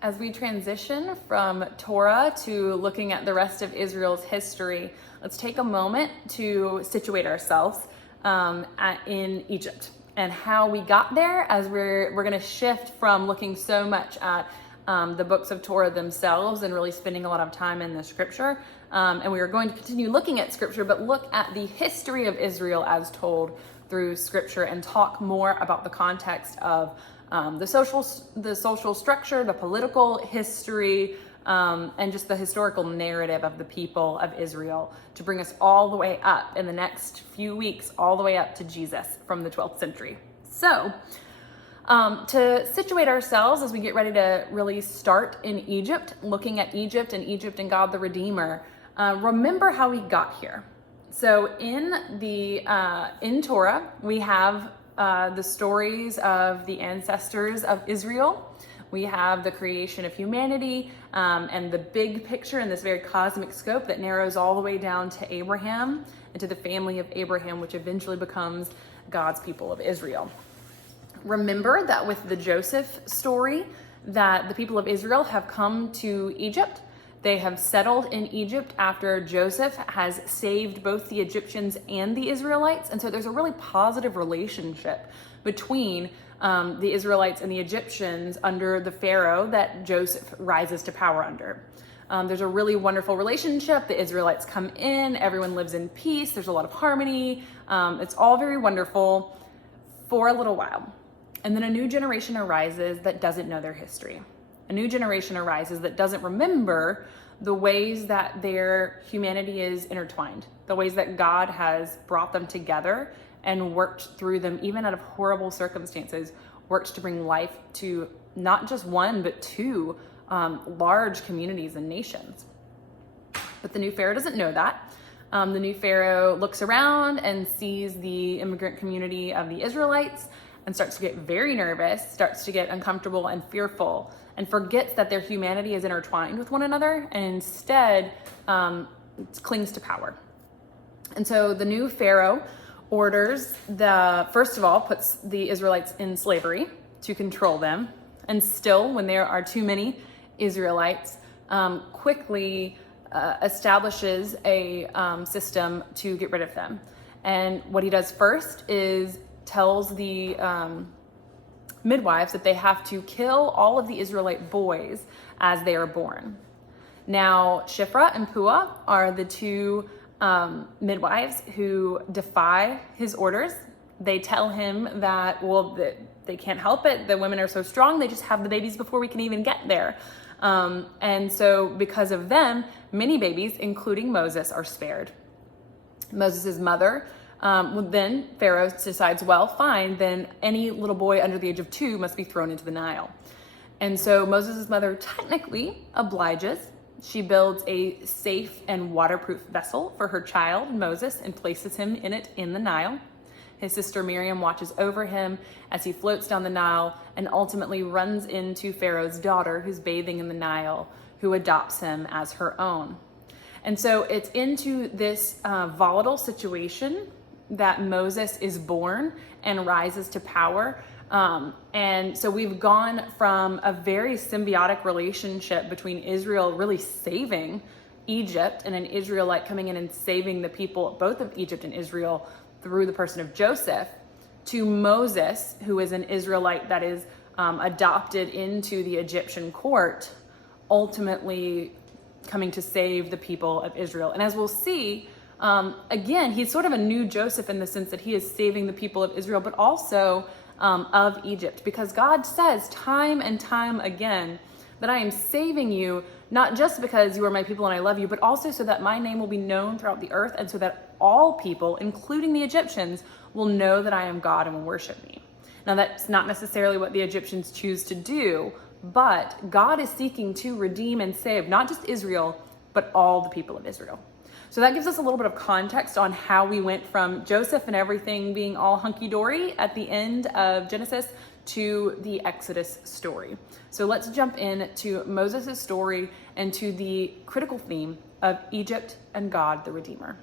As we transition from Torah to looking at the rest of Israel's history, let's take a moment to situate ourselves in Egypt and how we got there, as we're going to shift from looking so much at the books of Torah themselves and really spending a lot of time in the scripture. And we are going to continue looking at scripture, but look at the history of Israel as told through scripture and talk more about the context of the social structure, the political history, and just the historical narrative of the people of Israel to bring us all the way up in the next few weeks, all the way up to Jesus from the 12th century. So, to situate ourselves as we get ready to really start in Egypt, looking at Egypt and God the Redeemer, remember how we got here. So in Torah, we have the stories of the ancestors of Israel. We have the creation of humanity and the big picture in this very cosmic scope that narrows all the way down to Abraham and to the family of Abraham, which eventually becomes God's people of Israel. Remember that with the Joseph story, that the people of Israel have come to Egypt. They have settled in Egypt after Joseph has saved both the Egyptians and the Israelites. And so there's a really positive relationship between the Israelites and the Egyptians under the Pharaoh that Joseph rises to power under. There's a really wonderful relationship. The Israelites come in, everyone lives in peace. There's a lot of harmony. It's all very wonderful for a little while. And then a new generation arises that doesn't know their history. A new generation arises that doesn't remember the ways that their humanity is intertwined, the ways that God has brought them together and worked through them, even out of horrible circumstances, worked to bring life to not just one, but two large communities and nations. But the new Pharaoh doesn't know that. The new Pharaoh looks around and sees the immigrant community of the Israelites and starts to get very nervous, starts to get uncomfortable and fearful, and forgets that their humanity is intertwined with one another, and instead clings to power. And so the new Pharaoh orders first of all, puts the Israelites in slavery to control them, and still, when there are too many Israelites, quickly establishes a system to get rid of them. And what he does first is tells the midwives that they have to kill all of the Israelite boys as they are born. Now, Shiphrah and Puah are the two midwives who defy his orders. They tell him that, they can't help it. The women are so strong, they just have the babies before we can even get there. And so because of them, many babies, including Moses, are spared. Moses' mother, then Pharaoh decides, well, fine, then any little boy under the age of 2 must be thrown into the Nile. And so Moses' mother technically obliges. She builds a safe and waterproof vessel for her child, Moses, and places him in it in the Nile. His sister Miriam watches over him as he floats down the Nile and ultimately runs into Pharaoh's daughter, who's bathing in the Nile, who adopts him as her own. And so it's into this volatile situation that Moses is born and rises to power. And so we've gone from a very symbiotic relationship between Israel really saving Egypt and an Israelite coming in and saving the people, both of Egypt and Israel, through the person of Joseph, to Moses, who is an Israelite that is adopted into the Egyptian court, ultimately coming to save the people of Israel. And as we'll see, again, he's sort of a new Joseph in the sense that he is saving the people of Israel, but also of Egypt, because God says time and time again that I am saving you, not just because you are my people and I love you, but also so that my name will be known throughout the earth, and so that all people, including the Egyptians, will know that I am God and will worship me. Now, that's not necessarily what the Egyptians choose to do, but God is seeking to redeem and save not just Israel, but all the people of Israel. So that gives us a little bit of context on how we went from Joseph and everything being all hunky-dory at the end of Genesis to the Exodus story. So let's jump in to Moses' story and to the critical theme of Egypt and God the Redeemer.